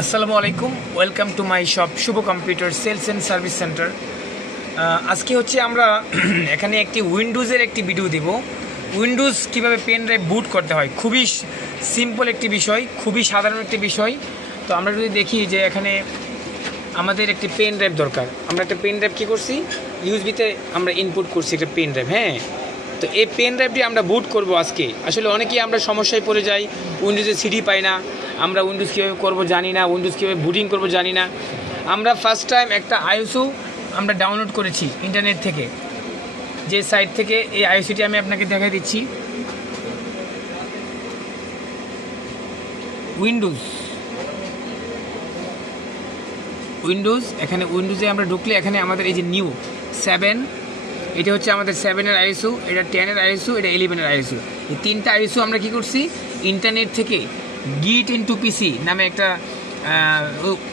আসসালামু আলাইকুম, welcome to my shop Shubho computer sales and service centre. আজকে হচ্ছে আমরা এখানে একটি উইন্ডোজের একটি ভিডিও দেব। উইন্ডোজ কীভাবে পেন ড্রাইভ বুট করতে হয়, খুবই সিম্পল একটি বিষয়, খুবই সাধারণ একটি বিষয়। তো আমরা যদি দেখি যে এখানে আমাদের একটি পেন ড্রাইভ দরকার। আমরা একটা পেন ড্রাইভ কী করছি, ইউএসবিতে আমরা ইনপুট করছি একটা পেন ড্রাইভ। হ্যাঁ, তো এই পেন ড্রাইভটি আমরা বুট করব আজকে। আসলে অনেকেই আমরা সমস্যায় পড়ে যাই, উইন্ডোজে সিডি পাই না, আমরা উইন্ডোজ কীভাবে করবো জানি না, উইন্ডোজ কীভাবে বুটিং করবো জানি না। আমরা ফার্স্ট টাইম একটা আইএসও আমরা ডাউনলোড করেছি ইন্টারনেট থেকে, যে সাইট থেকে। এই আইএসওটি আমি আপনাকে দেখাই দিচ্ছি। উইন্ডোজ এখানে উইন্ডোজে আমরা ঢুকলে এখানে আমাদের এই যে নিউ 7, এটা হচ্ছে আমাদের 7-এর আইএসও, এটা 10-এর আইএসও, এটা 11-এর আইএসও। এই তিনটা আইএসও আমরা কী করছি, ইন্টারনেট থেকে গিট ইনটু পিসি নামে একটা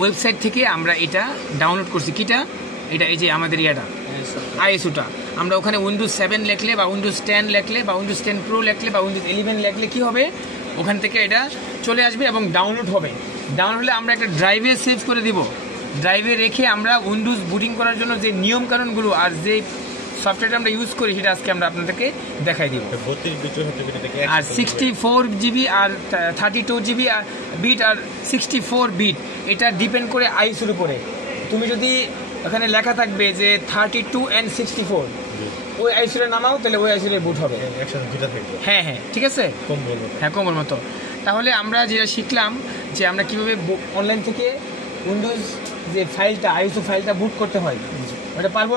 ওয়েবসাইট থেকে আমরা এটা ডাউনলোড করছি। কিটা এটা, এই যে আমাদের ইয়াটা আইএসওটা। আমরা ওখানে উইন্ডোজ 7 লেখলে বা উইন্ডোজ 10 লেখলে বা উইন্ডোজ 10 প্রো লেখলে বা উইন্ডোজ 11 লেখলে কী হবে, ওখান থেকে এটা চলে আসবে এবং ডাউনলোড হবে। ডাউনলোড হলে আমরা একটা ড্রাইভে সেভ করে দিব। ড্রাইভে রেখে আমরা উইন্ডোজ বুটিং করার জন্য যে নিয়মকানুনগুলো আর যে সফটওয়্যারটা আমরা ইউজ করি সেটা আজকে আমরা আপনাদেরকে দেখাই দিব। আর 64 জিবি আর 32 জিবি বিট আর 64 বিট, এটা ডিপেন্ড করে আইএসওর উপরে। তুমি যদি ওখানে লেখা থাকবে যে 32 and 64, ওই আইএসওটা নামাও, তাহলে ওই আইএসওর বুট হবে। হ্যাঁ হ্যাঁ, ঠিক আছে, হ্যাঁ কম্বোর মতো। তাহলে আমরা যেটা শিখলাম যে আমরা কীভাবে অনলাইন থেকে উইন্ডোজ যে ফাইলটা আইএসও ফাইলটা বুট করতে হয়, ওটা পারবো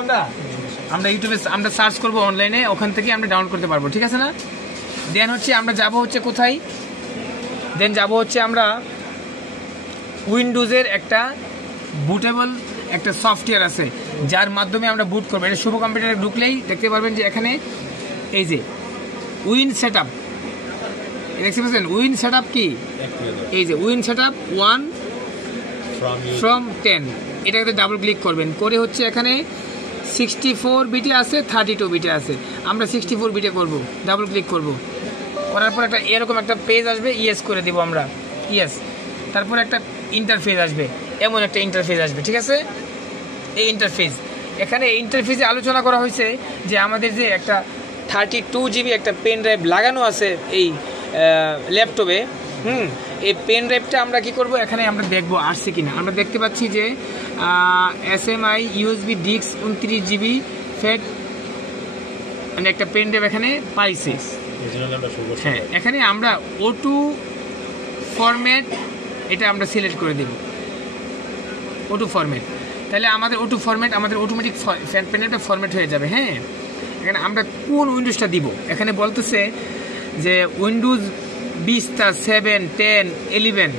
আমরা ইউটিউবে আমরা সার্চ করবো অনলাইনে, ওখান থেকে আমরা ডাউনলোড করতে পারবো, ঠিক আছে না। দেন হচ্ছে আমরা যাব হচ্ছে কোথায়, দেন যাব হচ্ছে আমরা উইন্ডোজের একটা বুটেবল একটা সফটওয়্যার আছে যার মাধ্যমে আমরা বুট করবো। এটা শুভ কম্পিউটারে ঢুকলেই দেখতে পারবেন যে এখানে এই যে উইন সেট আপ, দেখতে পাচ্ছেন উইন সেট আপ কি, এই যে উইন সেট আপ 1 from 10, এটাকে ডাবল ক্লিক করবেন। করে হচ্ছে এখানে 64 বিটে আছে, 32 বিটে আছে। আমরা 64 বিটে করব, ডাবল ক্লিক করব। করার পর একটা এরকম একটা পেজ আসবে, ইয়েস করে দেব আমরা, ইয়েস। তারপর একটা ইন্টারফেস আসবে, এমন একটা ইন্টারফেস আসবে, ঠিক আছে। এই ইন্টারফেস, এখানে ইন্টারফেসে আলোচনা করা হয়েছে যে আমাদের যে একটা 32 জিবি একটা পেন ড্রাইভ লাগানো আছে এই ল্যাপটপে, এই পেন ড্রাইভটা আমরা কি করব, এখানে আমরা দেখব আসছে কিনা। আমরা দেখতে পাচ্ছি যে SMI USB disk 29 GB FAT মানে একটা পেন ড্রাইভ এখানে পাইছে। হ্যাঁ, এখানে আমরা O2 ফরম্যাট এটা আমরা সিলেক্ট করে দেব, O2 ফরম্যাট। তাহলে আমাদের O2 ফরম্যাট আমাদের অটোমেটিক পেন ড্রাইভটা ফরম্যাট হয়ে যাবে। হ্যাঁ, এখানে আমরা কোন উইন্ডোজটা দিব, এখানে বলতেছে যে উইন্ডোজ 20টা 7, 10, 11,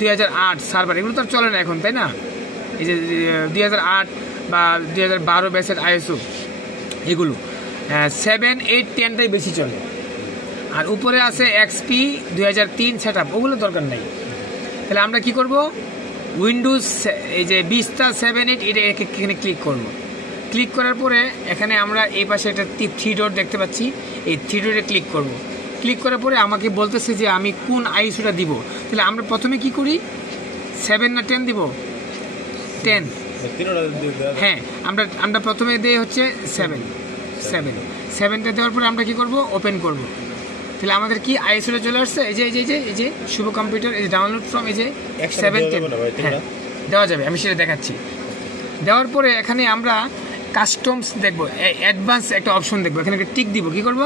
2008 সার্ভার, এগুলো তো আর চলে না এখন, তাই না। এই যে 2008 বা 2012 ব্যাচের আইএসও, এগুলো 7, 8, 10টাই বেশি চলে। আর উপরে আছে XP 2003 সেট আপ, ওগুলো দরকার নাই। তাহলে আমরা কি করব, উইন্ডোজ এই যে 20টা 7, 8 এটা এখানে ক্লিক করব। ক্লিক করার পরে এখানে আমরা এই পাশে একটা 3 ডট দেখতে পাচ্ছি, এই 3 ডটে ক্লিক করব। ক্লিক করার পরে আমাকে বলতেছে যে আমি কোন আইএসওটা দিব। তাহলে আমরা প্রথমে কি করি, 7 না 10 দিব, 10। হ্যাঁ, আমরা প্রথমে দিয়ে হচ্ছে 7টা দেওয়ার পরে আমরা কি করব, ওপেন করব। তাহলে আমাদের কি আইএসওটা চলে আসছে, এই যে এই যে শুভ কম্পিউটার, এই যে ডাউনলোড ফ্রম, এই যে 7, 10। হ্যাঁ, দেওয়া যাবে, আমি সেটা দেখাচ্ছি। দেওয়ার পরে এখানে আমরা কাস্টমস দেখবো, অ্যাডভান্স একটা অপশন দেখবো, এখানে একটা টিক দিব। কি করব,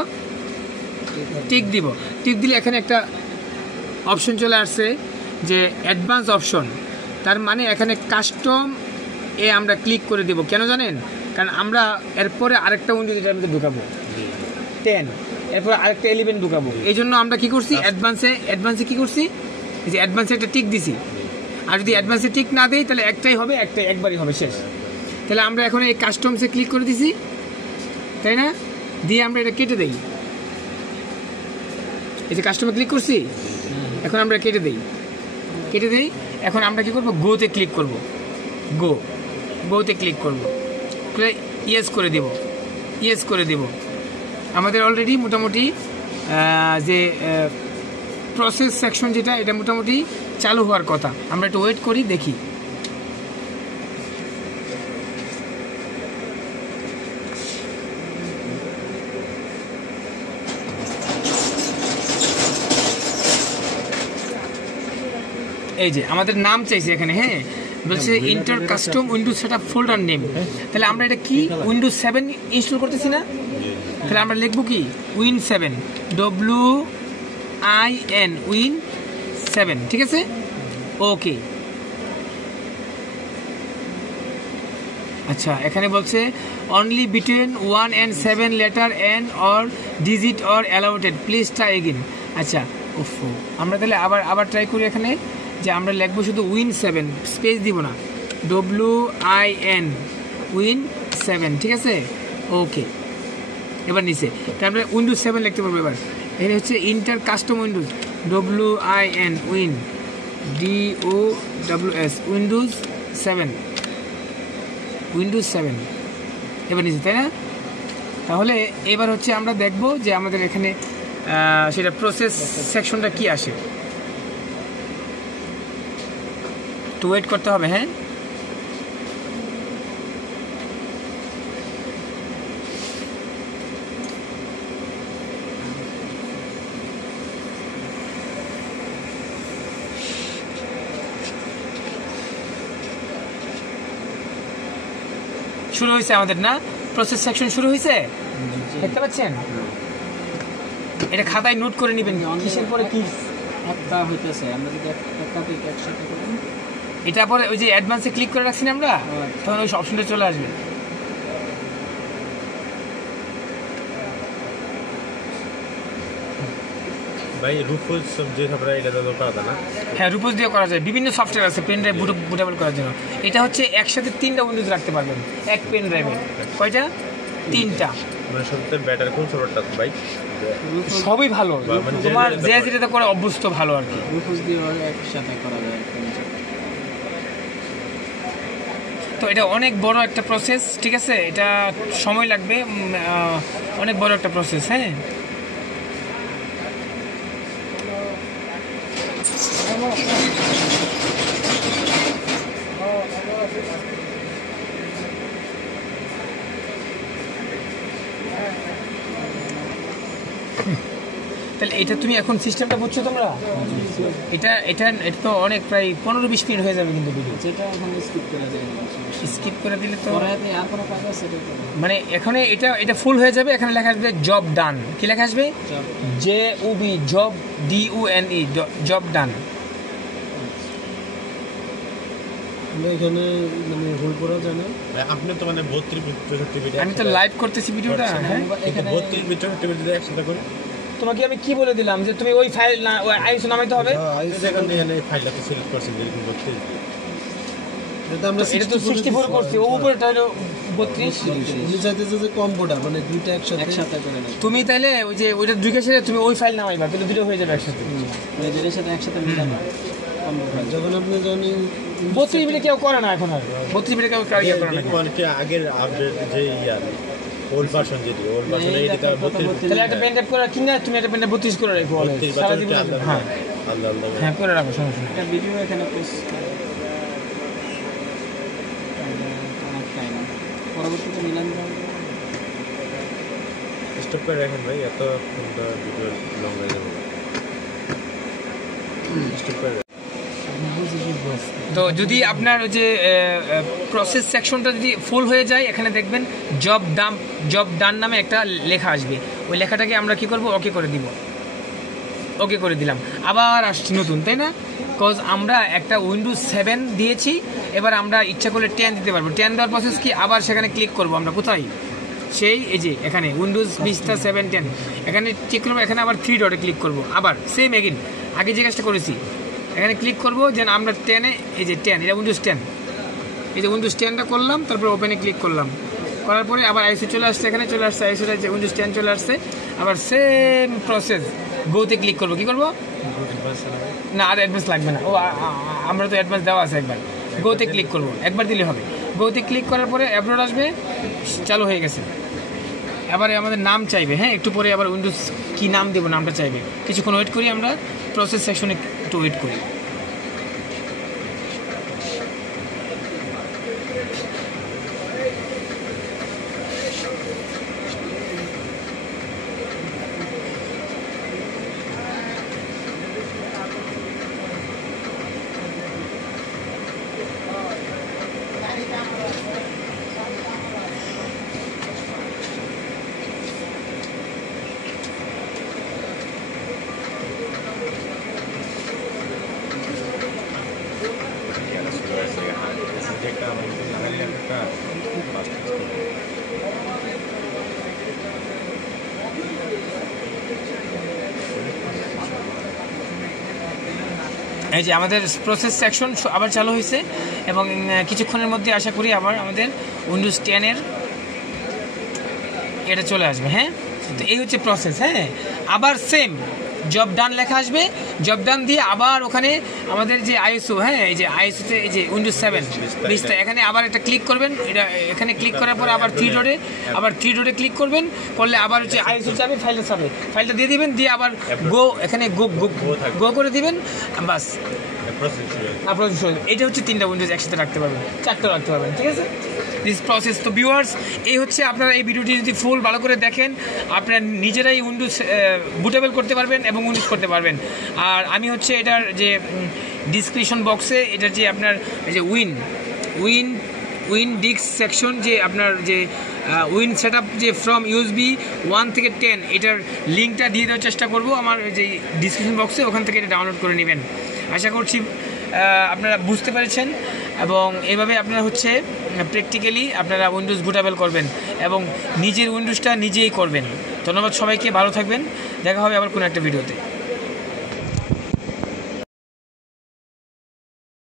টিক দিব। টিক দিলে এখানে একটা অপশন চলে আসছে যে অ্যাডভান্স অপশন। তার মানে এখানে কাস্টম এ আমরা ক্লিক করে দেব। কেন জানেন, কারণ আমরা এরপরে আরেকটা উইন্ডোজ এটার মধ্যে ঢুকাবো 10, এরপরে আরেকটা 11 ঢুকাবো। এই জন্য আমরা কি করছি, অ্যাডভান্সে কি করছি, যে অ্যাডভান্সে একটা টিক দিছি। আর যদি অ্যাডভান্সে টিক না দেই তাহলে একটাই হবে, একবারই হবে, শেষ। তাহলে আমরা এখন এই কাস্টমসে ক্লিক করে দিছি, তাই না, দিয়ে আমরা এটা কেটে দেই। এই যে কাস্টমে ক্লিক করছি, এখন আমরা কেটে দেই। এখন আমরা কি করব, গোতে ক্লিক করব, গোতে ক্লিক করব, ইয়েস করে দেব। আমাদের অলরেডি মোটামুটি যে প্রসেস সেকশন যেটা, এটা মোটামুটি চালু হওয়ার কথা। আমরা একটু ওয়েট করি, দেখি। এই যে আমাদের নাম চাইছে এখানে, হ্যাঁ, বলছে inter custom Windows setup folder name. তাহলে আমরা এটা কি উইন্ডোজ 7 ইনস্টল করতেছি না? তাহলে আমরা লিখবো কি উইন 7, WIN উইন 7, ঠিক আছে। ওকে, আচ্ছা এখানে বলছে only between 1 and 7 letter and or digit or allowed, please try again. আচ্ছা ওফো, আমরা তাহলে আবার ট্রাই করি এখানে, যে আমরা লিখবো শুধু উইন 7, স্পেস দিব না, WIN উইন 7, ঠিক আছে। ওকে, এবার নিচে তারপরে উইন্ডোজ 7 লিখতে পারবো। এবার এটা হচ্ছে inter custom Windows, WIN win DOWS Windows 7, Windows 7, এবার নিচে, তাই না? তাহলে এবার হচ্ছে আমরা দেখব যে আমাদের এখানে সেটা প্রসেস সেকশনটা কি আসে। তো ওয়েট করতে হবে, হ্যাঁ। শুরু হয়েছে আমাদের, না প্রসেস সেকশন শুরু হয়েছে, দেখতে পাচ্ছেন? এটা খাতায় নোট করে নেবেন, কিসের পরে কি একটা হইতেছে। আমরা যদি একটা পিক একসাথে করি, এটা পরে ওই যে অ্যাডভান্সে ক্লিক করে রাখছি না আমরা, তখন ওই অপশনটা চলে আসবে। ভাই রুপোজ যে সফটওয়্যার এটা তো করা যায় না? হ্যাঁ, রুপোজ দিয়ে করা যায়, বিভিন্ন সফটওয়্যার আছে পেন ড্রাইভ বুটেবল করার জন্য। এটা হচ্ছে একসাথে 3টা উইন্ডোজ রাখতে পারবেন এক পেন ড্রাইভে। কয়টা? 3টা। মানে সবথেকে বেটার কোন সফটওয়্যারটা ভাই? সবই ভালো, তোমার যে যেটা করে অভ্যস্ত ভালো আর কি। রুপোজ দিয়ে একসাথে করা যায়। তো এটা অনেক বড় একটা প্রসেস, ঠিক আছে, এটা সময় লাগবে, অনেক বড় একটা প্রসেস, হ্যাঁ। তাহলে এটা তুমি এখন সিস্টেমটা বুঝছো তোমরা? এটা এটা এটা তো অনেক প্রায় 15-20 মিনিট হয়ে যাবে কিন্তু ভিডিও। যেটা এখন স্কিপ করে দেয়, স্কিপ করে দিলে তো পরে আর কোনো কাজ আছে মানে এখানে এটা ফুল হয়ে যাবে। এখানে লেখা আসবে জব ডান। কি লেখা আসবে? JOB, জব DUNE, জব ডান। এখানে মানে হোল্ড করা যায় না। আপনি তো মানে 32-63 ভিডিও, আমি তো লাইভ করতেছি ভিডিওটা। হ্যাঁ, এখানে 32-63 ভিডিও একসাথে করে। তোমাকে আমি কি বলে দিলাম যে তুমি ওই ফাইল না ওই আইএসও নামাইতে হবে? এখানে ফাইলটা তো সিলেক্ট করছেন যেরকম 32, এটা আমরা এটা তো 64 করছি, ও উপরেটা হলো 32। উনি চাইতেছে যে কম্বোটা মানে দুইটা একসাথে করে নাও। তুমি তাইলে ওই যে ওইটা দুইটা ছেড়ে তুমি ওই ফাইল নামাইবা, কিন্তু দুটো হয়ে যাবে একসাথে। ওই দুইটার সাথে একসাথে মিলানো কম্বো ফাইল। যখন আপনি জানি 32 মিনিট কেউ করে না এখন, আর 32 মিনিট কেউ কাজ করে না। মানে কি আগের আপডেট যে ইয়ার ওল্ড ভার্সন যেটি ওল্ড ভার্সন এইটা 32। তাহলে একটা পেন ড্রাইভ করে কিনা তুমি একটা পেন ড্রাইভ 32 করে রাখো। সারা জীবন হ্যাঁ হ্যাঁ করে রাখো, সমস্যা নেই। একটা ভিডিও এখানে পোস্ট পরবর্তীতে মিলান স্টপ করে রাখেন ভাই, এত সুন্দর ভিডিও লং হয়ে যাবে। স্টপ করে। তো যদি আপনার ওই যে প্রসেস সেকশনটা যদি ফুল হয়ে যায়, এখানে দেখবেন জব ডান নামে একটা লেখা আসবে। ওই লেখাটাকে আমরা কি করব? ওকে করে দিব। ওকে করে দিলাম, আবার আসছি নতুন, তাই না? বিকজ আমরা একটা উইন্ডোজ 7 দিয়েছি, এবার আমরা ইচ্ছা করলে 10 দিতে পারবো। 10 দেওয়ার প্রসেস কি? আবার সেখানে ক্লিক করব আমরা। কোথায়? সেই এই যে এখানে উইন্ডোজ ভিস্টা 7 10 এখানে ক্লিক করবো। এখানে আবার 3 ডটে ক্লিক করব, আবার সেম এগেইন আগে যে কাজটা করেছি এখানে ক্লিক করবো। যেন আমরা 10-এ এই যে 10, এটা উইন্ডোজ 10, এই যে উইন্ডোজ 10টা করলাম, তারপরে ওপেনে ক্লিক করলাম, করার পরে আবার আইসি চলে আসছে, এখানে চলে আসছে আইসিটা, যে উইন্ডোজ 10 চলে আসছে। আবার সেম প্রসেস গোতে ক্লিক করবো। কি করবো? না, আর অ্যাডভান্স লাগবে না। ও আমরা তো অ্যাডভান্স দেওয়া আছে। একবার গোতে ক্লিক করবো, একবার দিলে হবে। গোতে ক্লিক করার পরে অ্যাপলোড আসবে, চালু হয়ে গেছে। এবারে আমাদের নাম চাইবে, হ্যাঁ, একটু পরে আবার উইন্ডোজ কি নাম দেবো নামটা চাইবে। কিছুক্ষণ ওয়েট করি আমরা, প্রসেস সেকশনে একটু ওয়েট করি। একটা আমার মতো লাগালে একটা ফাস্ট এই যে আমাদের প্রসেস সেকশন আবার চালু হয়েছে এবং কিছুক্ষণের মধ্যে আশা করি আবার আমাদের উইন্ডোজ 10-এর এটা চলে আসবে। হ্যাঁ, তো এই হচ্ছে প্রসেস। হ্যাঁ, আবার সেম জব ডান লেখা আসবে, জব ডান দিয়ে আবার ওখানে আমাদের যে আইএসও, হ্যাঁ এই যে আইএসওতে এই যে উইন্ডোজ 7 লিস্টটা এখানে আবার একটা ক্লিক করবেন, এটা এখানে ক্লিক করার পরে আবার থ্রি ডটে ক্লিক করবেন, করলে আবার হচ্ছে আইএসও যাবে, ফাইলটা দিয়ে দিবেন, দিয়ে আবার গো এখানে গো করে দিবেন, বাস এটা হচ্ছে 3টা উইন্ডোজ একসাথে রাখতে পারবেন, 4টা রাখতে পারবেন। ঠিক আছে, দিস প্রসেস। তো ভিউয়ার্স, এই হচ্ছে আপনারা এই ভিডিওটি যদি ফুল ভালো করে দেখেন আপনারা নিজেরাই উইন্ডোজ বুটেবল করতে পারবেন এবং উইন্ডোজ করতে পারবেন। আর আমি হচ্ছে এটার যে ডিসক্রিপশন বক্সে এটার যে আপনার এই যে উইন ডিস্ক সেকশন, যে আপনার যে উইন সেট আপ যে ফ্রম ইউএসবি 1 থেকে 10 এটার লিঙ্কটা দিয়ে দেওয়ার চেষ্টা করব আমার যে ডিসক্রিপশন বক্সে, ওখান থেকে এটা ডাউনলোড করে নেবেন। আশা করছি আপনারা বুঝতে পেরেছেন এবং এভাবে আপনারা হচ্ছে প্র্যাকটিক্যালি আপনারা উইন্ডোজ বুটেবল করবেন এবং নিজের উইন্ডোজটা নিজেই করবেন। ধন্যবাদ সবাইকে, ভালো থাকবেন, দেখা হবে আবার কোনো একটা ভিডিওতে।